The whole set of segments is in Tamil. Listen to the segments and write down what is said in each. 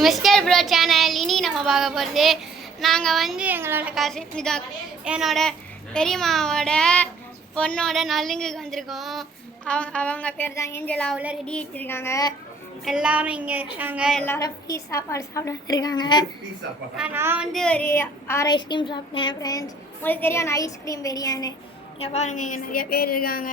மிஸ்டர் ப்ரோ சேனல் இன்னைக்கு நம்ம பார்க்க போகிறது நாங்கள் வந்து எங்களோட கசின் இதாக என்னோட பெரியம்மாவோட பொண்ணோட நலுங்குக்கு வந்திருக்கோம். அவங்க பேர் தான் ஏஞ்சல். அவள ரெடி வச்சுருக்காங்க. எல்லாரும் இங்கே இருக்காங்க. எல்லாரும் ஃப்ரீ சாப்பாடு சாப்பிட வந்துருக்காங்க. நான் வந்து ஒரு 6 ஐஸ்கிரீம் சாப்பிட்டேன் ஃப்ரெண்ட்ஸ். உங்களுக்கு தெரியும் நான் ஐஸ்கிரீம் பெரியான்னு. இங்கே பாருங்கள், இங்கே நிறைய பேர் இருக்காங்க.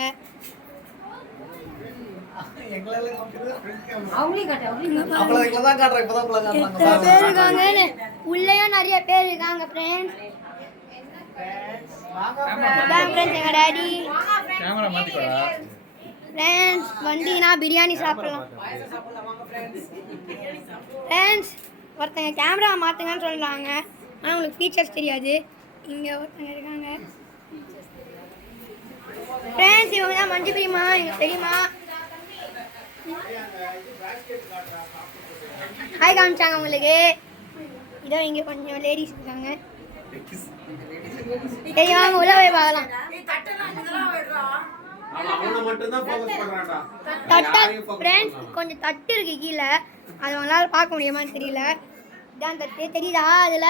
உள்ளேயும் நிறைய பேர் இருக்காங்க ஃப்ரெண்ட்ஸ். எங்க டாடி ஃப்ரெண்ட்ஸ் வந்தீங்கன்னா பிரியாணி சாப்பிடலாம் ஃப்ரெண்ட்ஸ். ஒருத்தங்க கேமரா மாற்றுங்கன்னு சொல்கிறாங்க, ஆனால் உங்களுக்கு ஃபீச்சர்ஸ் தெரியாது. இங்கே ஒருத்தங்க இருக்காங்க ஃப்ரெண்ட்ஸ். இவங்க தான் மஞ்சு பெரியம்மா, எங்கள் பெரியம்மா. ஹாய் காமிச்சாங்க உங்களுக்கு. இதோ இங்கே கொஞ்சம் லேடிஸ் இருக்காங்க. சரி வாங்க உள்ள போய் பார்க்கலாம். கொஞ்சம் தட்டு இருக்கு கீழே, அது உங்களால் பார்க்க முடியுமான்னு தெரியல. இதான் தட்டு தெரியுதா? அதில்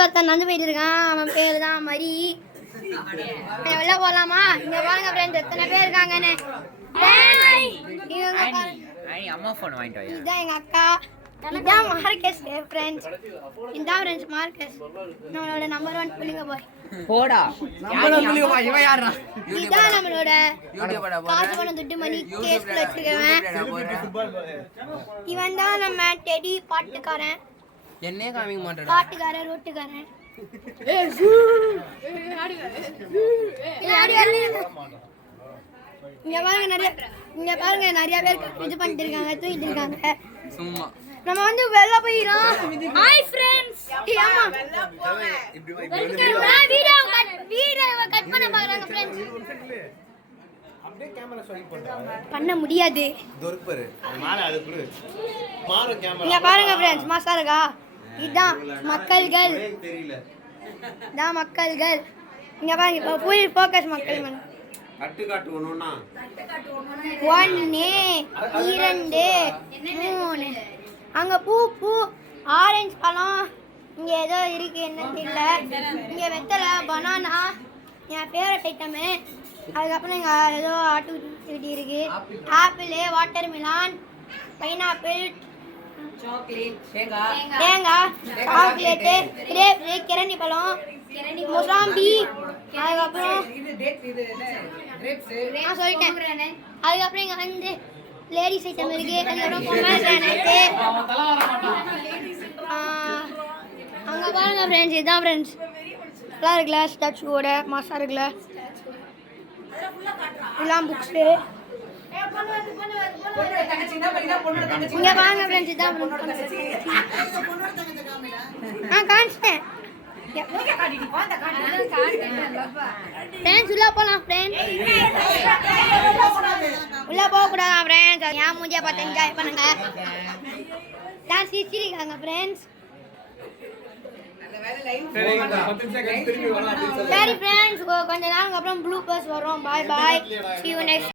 ஒருத்தன் நடந்து போயிட்டு இருக்கான். அவன் பேர் தான் மரி. வெளில போகலாமா? இங்க பாருங்க ஃப்ரெண்ட்ஸ், எத்தனை பேர் இருக்காங்கன்னு. இதுதான் எங்க அக்கா, இதுதான் மார்க்கஸ் ஃப்ரெண்ட்ஸ். இதுதான் ஃப்ரெண்ட்ஸ் மார்க்கஸ், நம்மளோட நம்பர் 1 புள்ளிங்க பாய். போடா இவன் யாரா? இதுதான் நம்மளோட காசு பணம் துட்டு மணி கேஸ்ல வச்சிருக்கவன். இவன் தான் நம்ம டெடி பாட்டுக்காரன். என்னையே காமிக்க மாட்டேன். பாட்டுக்காரன் ரோட்டுக்காரன். இங்க பாருங்க நிறைய பேர் இது பண்ணிட்டு இருக்காங்க, தூக்கிட்டு இருக்காங்க. நம்ம வந்து வெளில போயிரோம். Hi friends. ஆமா வீடியோ கட் பண்ண பாக்குறாங்க ஃப்ரெண்ட்ஸ். அப்படியே கேமரா ஸ்வைப் பண்ண முடியாது. தொர்பர் மால அது குடு மாறு கேமரா. இங்க பாருங்க ஃப்ரெண்ட்ஸ், மாசா இருக்கா? இதான் மக்கள்கள், இதான் மக்கள்கள். இங்க பாருங்க, இப்போ ஃபுல் ஃபோக்கஸ் மக்கள் மேல. கட்டு காட்டு ஒண்ணுனா 1 2 3. அங்க பூ ஆரஞ்சு பழம், இங்க ஏதோ இருக்கு என்னன்னு தெரியல. இங்க வெத்தலை, பனானா என் ஃபேவரட் ஐட்டமு. அதுக்கப்புறம் இங்க ஏதோ ஆக்டிவிட்டி இருக்கு. ஆப்பிள், வாட்டர் மிலான், பைனாப்பிள், தேங்காய், சாக்லேட்டு, கிரேப்ஸு, கிரணி பழம், மொசாம்பி. அதுக்கப்புறம் நான் சொல்லிட்டேன். அதுக்கப்புறம் இங்கே வந்து லேடிஸ் ஐட்டம் இருக்கு. அதுக்கப்புறம் பொம்மைட்டு அங்கே பாருங்க ஃப்ரெண்ட்ஸ், இதுதான் ஃப்ரெண்ட்ஸ் நல்லா இருக்குல்ல, ஸ்டாச்சுவோட மாசா இருக்குல்ல. இதெல்லாம் புக்ஸு. இங்க வாங்க ஃப்ரெண்ட்ஸ், இதான் காமிச்சிட்டேன். ஃப்ரெண்ட்ஸ் உள்ள போகலாம் ஃப்ரெண்ட்ஸ். உள்ள போகக்கூடாதா ஃப்ரெண்ட்ஸ்? என் மூஞ்சியை பார்த்து என்ஜாய் பண்ணுங்க. டான்ஸ் சிரிச்சிருக்காங்க ஃப்ரெண்ட்ஸ். சரி ஃப்ரெண்ட்ஸ், கொஞ்ச நேரம் அப்புறம் ப்ளூ பஸ் வரும். பாய் பாய், see you next.